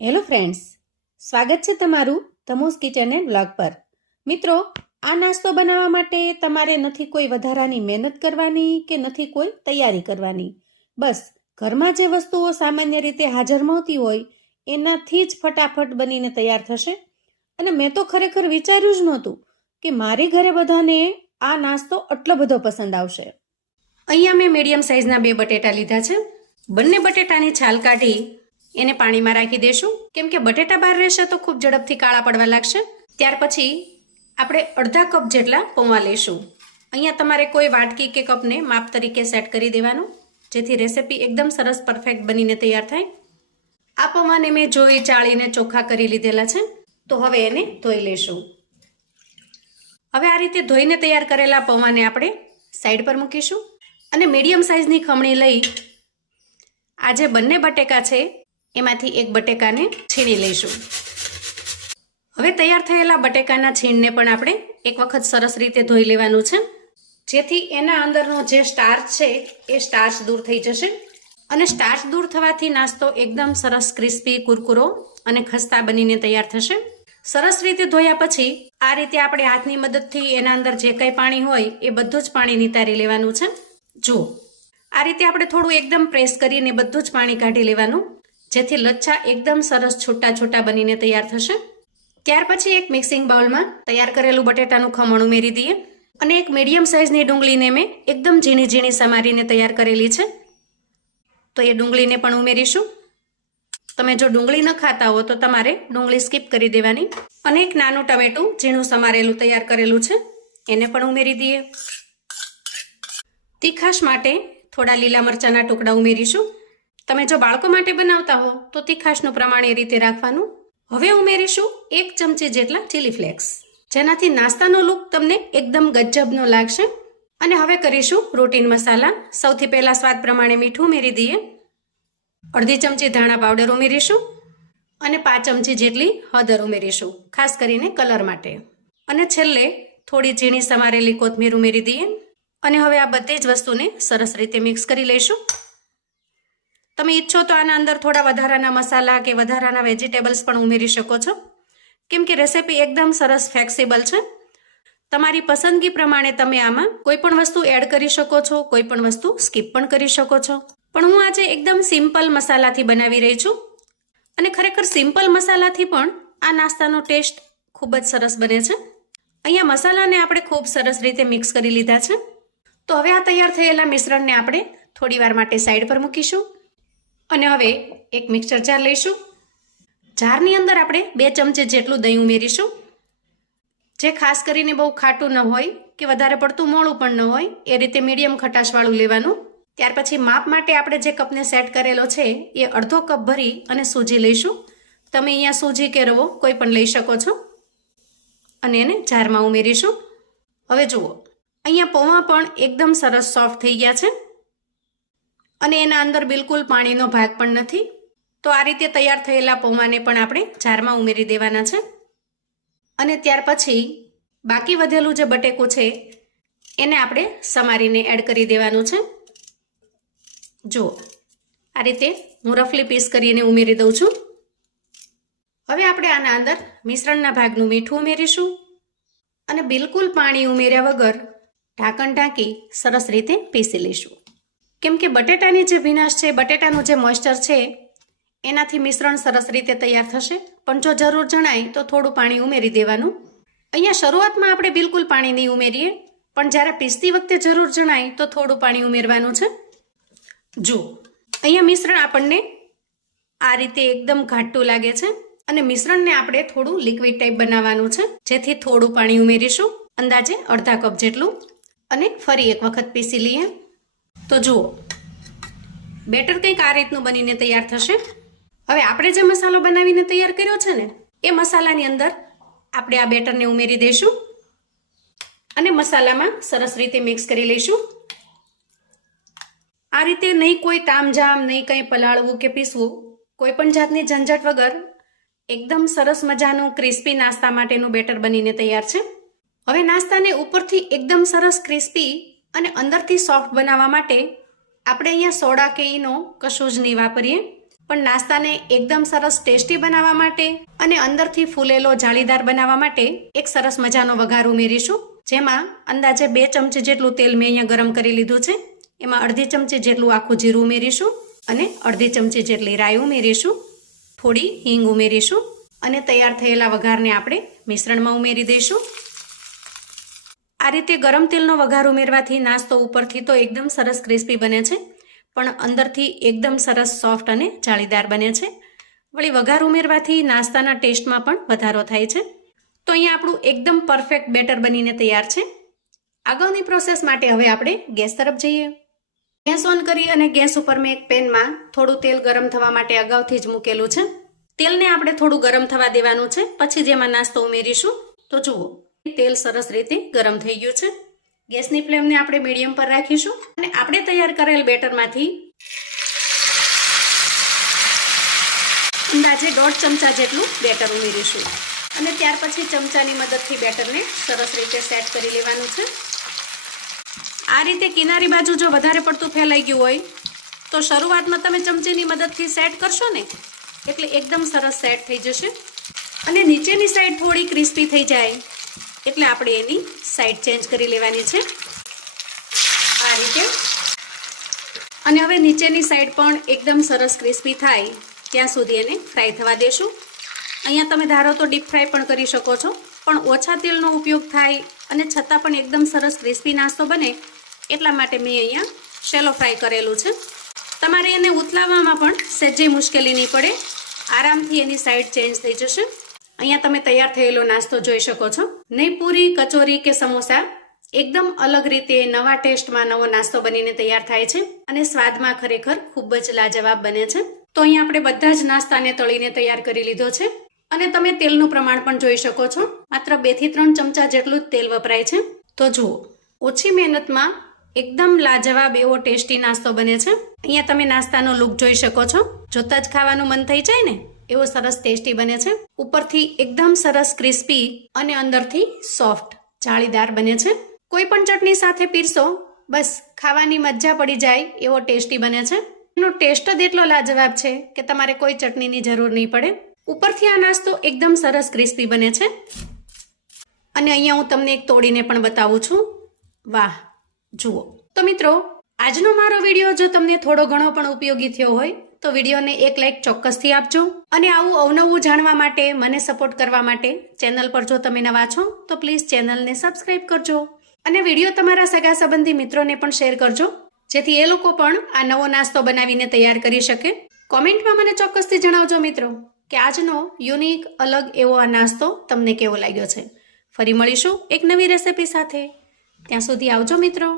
Hello friends, સ્વાગત છે તમારું તમુસ કિચન એન્ડ વ્લોગ પર. મિત્રો, આ નાસ્તો બનાવવા માટે તમારે નથી કોઈ વધારાની મહેનત કરવાની કે નથી કોઈ તૈયારી કરવાની. બસ ઘરમાં જે વસ્તુઓ સામાન્ય રીતે હાજર મળતી હોય એનાથી જ ફટાફટ બનીને તૈયાર થશે. અને મેં તો ખરેખર વિચાર્યું જ નહોતું કે મારી ઘરે બધાને આ નાસ્તો આટલો બધો પસંદ આવશે. અહીંયા મેં મીડિયમ સાઇઝના 2 બટેટા લીધા છે. બંને બટેટાની છાલ કાઢી એને પાણીમાં રાખી દેશું, કેમ કે બટેટા બહાર રહેશે તો ખૂબ ઝડપથી કાળા પડવા લાગશે. ત્યાર પછી આપણે અડધા કપ જેટલા પૌવા લઈશું. અહીંયા તમારે કોઈ વાટકી કે કપને માપ તરીકે સેટ કરી દેવાનું, જેથી રેસીપી એકદમ સરસ પરફેક્ટ બનીને તૈયાર થાય. આ પૌવાને મેં જોઈ ચાળીને ચોખ્ખા કરી લીધેલા છે, તો હવે એને ધોઈ લેશું. હવે આ રીતે ધોઈને તૈયાર કરેલા પૌવાને આપણે સાઈડ પર મૂકીશું અને મીડિયમ સાઇઝની ખમણી લઈ આ જે બંને બટેકા છે એમાંથી એક બટેકાને છીણી લઈશું. હવે તૈયાર થયેલા બટેકાના છીણને પણ આપણે એક વખત સરસ રીતે ધોઈ લેવાનું છે, જેથી એના અંદરનો જે સ્ટાર્ચ છે એ સ્ટાર્ચ દૂર થઈ જશે. અને સ્ટાર્ચ દૂર થવાથી નાસ્તો એકદમ સરસ ક્રિસ્પી, કુરકુરો અને ખસ્તા બનીને તૈયાર થશે. સરસ રીતે ધોયા પછી આ રીતે આપણે હાથની મદદથી એના અંદર જે કંઈ પાણી હોય એ બધું જ પાણી નિતારી લેવાનું છે. જુઓ, આ રીતે આપણે થોડું એકદમ પ્રેસ કરીને બધું જ પાણી કાઢી લેવાનું, જેથી લચ્છા એકદમ સરસ છૂટા છૂટા બનીને તૈયાર થશે. ત્યાર પછી એક મિક્સિંગ બાઉલમાં તૈયાર કરેલું બટેટાનું ખમણ ઉમેરી દઈએ અને એક મીડિયમ સાઇઝની ડુંગળીને મેં એકદમ ઝીણી ઝીણી સમારીને તૈયાર કરેલી છે, તો એ ડુંગળીને પણ ઉમેરીશું. તમે જો ડુંગળી ન ખાતા હો તો તમારે ડુંગળી સ્કીપ કરી દેવાની. અને એક નાનું ટમેટું ઝીણું સમારેલું તૈયાર કરેલું છે, એને પણ ઉમેરી દઈએ. તીખાશ માટે થોડા લીલા મરચાંના ટુકડા ઉમેરીશું. તમે જો બાળકો માટે બનાવતા હો તો તીખાશનું પ્રમાણ એ રીતે રાખવાનું. હવે ઉમેરીશું 1 ચમચી જેટલા ચીલી ફ્લેક્સ, જેનાથી નાસ્તાનો લુક તમને એકદમ ગજબનો લાગશે. અને હવે કરીશું રૂટીન મસાલા. સૌથી પહેલા સ્વાદ પ્રમાણે મીઠું ઉમેરી દઈએ, અડધી ચમચી ધાણા પાવડર ઉમેરીશું અને 5 ચમચી જેટલી હળદર ઉમેરીશું, ખાસ કરીને કલર માટે. અને છેલ્લે થોડી ઝીણી સમારેલી કોથમીર ઉમેરી દઈએ. અને હવે આ બધી જ વસ્તુને સરસ રીતે મિક્સ કરી લઈશું. તમે ઈચ્છો તો આના અંદર થોડા વધારાના મસાલા કે વધારાના વેજીટેબલ્સ પણ ઉમેરી શકો છો, કેમ કે રેસીપી એકદમ સરસ ફ્લેક્સિબલ છે. તમારી પસંદગી પ્રમાણે તમે આમાં કોઈ પણ વસ્તુ એડ કરી શકો છો, કોઈ પણ વસ્તુ સ્કીપ પણ કરી શકો છો. પણ હું આજે એકદમ સિમ્પલ મસાલાથી બનાવી રહી છું, અને ખરેખર સિમ્પલ મસાલાથી પણ આ નાસ્તાનો ટેસ્ટ ખૂબ જ સરસ બને છે. અહીંયા મસાલાને આપણે ખૂબ સરસ રીતે મિક્સ કરી લીધા છે. તો હવે આ તૈયાર થયેલા મિશ્રણને આપણે થોડી વાર માટે સાઈડ પર મૂકીશું. અને હવે એક મિક્સર જાર લઈશું. જારની અંદર આપણે 2 ચમચી જેટલું દહીં ઉમેરીશું, જે ખાસ કરીને બહુ ખાટું ન હોય કે વધારે પડતું મોળું પણ ન હોય, એ રીતે મીડિયમ ખટાશવાળું લેવાનું. ત્યાર પછી માપ માટે આપણે જે કપને સેટ કરેલો છે એ અડધો કપ ભરી અને સૂજી લઈશું. તમે અહીંયા સૂજી કે રવો કોઈ પણ લઈ શકો છો. અને એને જારમાં ઉમેરીશું. હવે જુઓ, અહીંયા પૌવા પણ એકદમ સરસ સોફ્ટ થઈ ગયા છે અને એના અંદર બિલકુલ પાણીનો ભાગ પણ નથી. તો આ રીતે તૈયાર થયેલા પૌવાને પણ આપણે જારમાં ઉમેરી દેવાના છે. અને ત્યાર પછી બાકી વધેલું જે બટેકું છે એને આપણે સમારીને એડ કરી દેવાનું છે. જુઓ, આ રીતે હું રફલી પીસ કરીને ઉમેરી દઉં છું. હવે આપણે આના અંદર મિશ્રણના ભાગનું મીઠું ઉમેરીશું અને બિલકુલ પાણી ઉમેર્યા વગર ઢાંકણ ઢાંકી સરસ રીતે પીસી લઈશું. કેમ કે બટેટાની જે ભીનાશ છે, બટેટાનું જે મોઇસ્ચર છે, એનાથી મિશ્રણ સરસ રીતે તૈયાર થશે. પણ જો જરૂર જણાય તો થોડું પાણી ઉમેરી દેવાનું. અહીંયા શરૂઆતમાં આપણે બિલકુલ પાણી નહીં ઉમેરીએ, પણ જ્યારે પીસતી વખતે જરૂર જણાય તો થોડું પાણી ઉમેરવાનું છે. જુઓ, અહીંયા મિશ્રણ આપણને આ રીતે એકદમ ઘાટું લાગે છે અને મિશ્રણને આપણે થોડું લિક્વિડ ટાઈપ બનાવવાનું છે, જેથી થોડું પાણી ઉમેરીશું, અંદાજે અડધા કપ જેટલું. અને ફરી એક વખત પીસી લઈએ. તો જુઓ, બેટર કંઈક આ રીતનું બનીને તૈયાર થશે. હવે આપણે જે મસાલો બનાવીને તૈયાર કર્યો છે ને, એ મસાલાની અંદર આપણે આ બેટરને ઉમેરી દઈશું અને મસાલામાં સરસ રીતે મિક્સ કરી લઈશું. આ રીતે નહીં કોઈ તામઝામ, નહીં કંઈ પલાળવું કે પીસવું, કોઈ પણ જાતની ઝંઝટ વગર એકદમ સરસ મજાનું ક્રિસ્પી નાસ્તા માટેનું બેટર બનીને તૈયાર છે. હવે નાસ્તાને ઉપરથી એકદમ સરસ ક્રિસ્પી અને અંદરથી સોફ્ટ બનાવવા માટે આપણે અહીંયા સોડા કે ઈનો કશું જ નહીં વાપરીએ. પણ નાસ્તાને એકદમ સરસ ટેસ્ટી બનાવવા માટે અને અંદરથી ફૂલેલો જાળીદાર બનાવવા માટે એક સરસ મજાનો વઘાર ઉમેરીશું, જેમાં અંદાજે 2 ચમચી જેટલું તેલ મેં અહીંયા ગરમ કરી લીધું છે. એમાં અડધી ચમચી જેટલું આખું જીરું ઉમેરીશું અને અડધી ચમચી જેટલી રાઈ ઉમેરીશું, થોડી હિંગ ઉમેરીશું અને તૈયાર થયેલા વઘારને આપણે મિશ્રણમાં ઉમેરી દઈશું. આ રીતે ગરમ તેલનો વઘાર ઉમેરવાથી નાસ્તો ઉપરથી તો એકદમ સરસ ક્રિસ્પી બને છે, પણ અંદરથી એકદમ સરસ સોફ્ટ અને જાળીદાર બને છે. વળી વઘાર ઉમેરવાથી નાસ્તાના ટેસ્ટમાં પણ વધારો થાય છે. તો અહીંયા આપણું એકદમ પરફેક્ટ બેટર બનીને તૈયાર છે. આગળની પ્રોસેસ માટે હવે આપણે ગેસ તરફ જઈએ. ગેસ ઓન કરી અને ગેસ ઉપર મેં એક પેનમાં થોડું તેલ ગરમ થવા માટે અગાઉથી જ મૂકેલું છે. તેલને આપણે થોડું ગરમ થવા દેવાનું છે, પછી જેમાં નાસ્તો ઉમેરીશું. તો જુઓ, તેલ સરસ રીતે ગરમ થઈ ગયું છે. ગેસની ફ્લેમને આપણે મીડિયમ પર રાખીશું અને આપણે તૈયાર કરેલ બેટરમાંથી અંદાજે 1.5 ચમચા જેટલું બેટર ઉમેરીશું અને ત્યાર પછી ચમચાની મદદથી બેટરને સરસ રીતે સેટ કરી લેવાનું છે. આ રીતે કિનારી બાજુ જો વધારે પડતું ફેલાઈ ગયું હોય તો શરૂઆતમાં તમે ચમચીની મદદથી સેટ કરશો ને એટલે એકદમ સરસ સેટ થઈ જશે અને નીચેની સાઈડ થોડી ક્રિસ્પી થઈ જાય એટલે આપણે એની સાઈડ ચેન્જ કરી લેવાની છે આ રીતે. અને હવે નીચેની સાઈડ પણ એકદમ સરસ ક્રિસ્પી થાય ત્યાં સુધી એને ફ્રાય થવા દેશું. અહીંયા તમે ધારો તો ડીપ ફ્રાય પણ કરી શકો છો, પણ ઓછા તેલનો ઉપયોગ થાય અને છતાં પણ એકદમ સરસ ક્રિસ્પી નાસ્તો બને એટલા માટે મેં અહીંયા શેલો ફ્રાય કરેલું છે. તમારે એને ઉથલાવવામાં પણ સહેજે મુશ્કેલી નહીં પડે, આરામથી એની સાઈડ ચેન્જ થઈ જશે. અહીંયા તમે તૈયાર થયેલો નાસ્તો જોઈ શકો છો. નહીં પૂરી, કચોરી કે સમોસા એકદમ અલગ રીતે નવા ટેસ્ટમાં નવો નાસ્તો બનીને તૈયાર થાય છે અને સ્વાદમાં ખરેખર ખૂબ જ લાજવાબ બને છે. તો અહીંયા આપણે બધા જ નાસ્તાને તળીને તૈયાર કરી લીધો છે અને તમે તેલનું પ્રમાણ પણ જોઈ શકો છો. માત્ર 2 થી 3 ચમચા જેટલું જ તેલ વપરાય છે. તો જુઓ, ઓછી મહેનતમાં એકદમ લાજવાબ એવો ટેસ્ટી નાસ્તો બને છે. અહીંયા તમે નાસ્તાનો લુક જોઈ શકો છો. જોતા જ ખાવાનું મન થઈ જાય ને એવો સરસ ટેસ્ટી બને છે. ઉપરથી એકદમ સરસ ક્રિસ્પી અને અંદરથી સોફ્ટ જાળીદાર બને છે. કોઈ પણ ચટણી સાથે પીરસો બસ ખાવાની મજા પડી જાય એવો ટેસ્ટી બને છે. એનો ટેસ્ટ જ એટલો લાજવાબ છે કે તમારે કોઈ ચટણીની જરૂર નહીં પડે. ઉપરથી આ નાસ્તો એકદમ સરસ ક્રિસ્પી બને છે અને અહીંયા હું તમને એક તોડીને પણ બતાવું છું. વાહ, જુઓ. તો મિત્રો, આજનો મારો વિડીયો જો તમને થોડો ઘણો પણ ઉપયોગી થયો હોય તો વિડીયોને એક લાઈક ચોક્કસથી આપજો અને આવું અવનવું જાણવા માટે, મને સપોર્ટ કરવા માટે ચેનલ પર જો તમે નવા છો તો પ્લીઝ ચેનલને સબસ્ક્રાઇબ કરજો અને વિડીયો તમારા સગા સંબંધી મિત્રોને પણ શેર કરજો, જેથી એ લોકો પણ આ નવો નાસ્તો બનાવીને તૈયાર કરી શકે. કોમેન્ટમાં મને ચોક્કસથી જણાવજો મિત્રો કે આજનો યુનિક અલગ એવો આ નાસ્તો તમને કેવો લાગ્યો છે. ફરી મળીશું એક નવી રેસિપી સાથે. ત્યાં સુધી આવજો મિત્રો.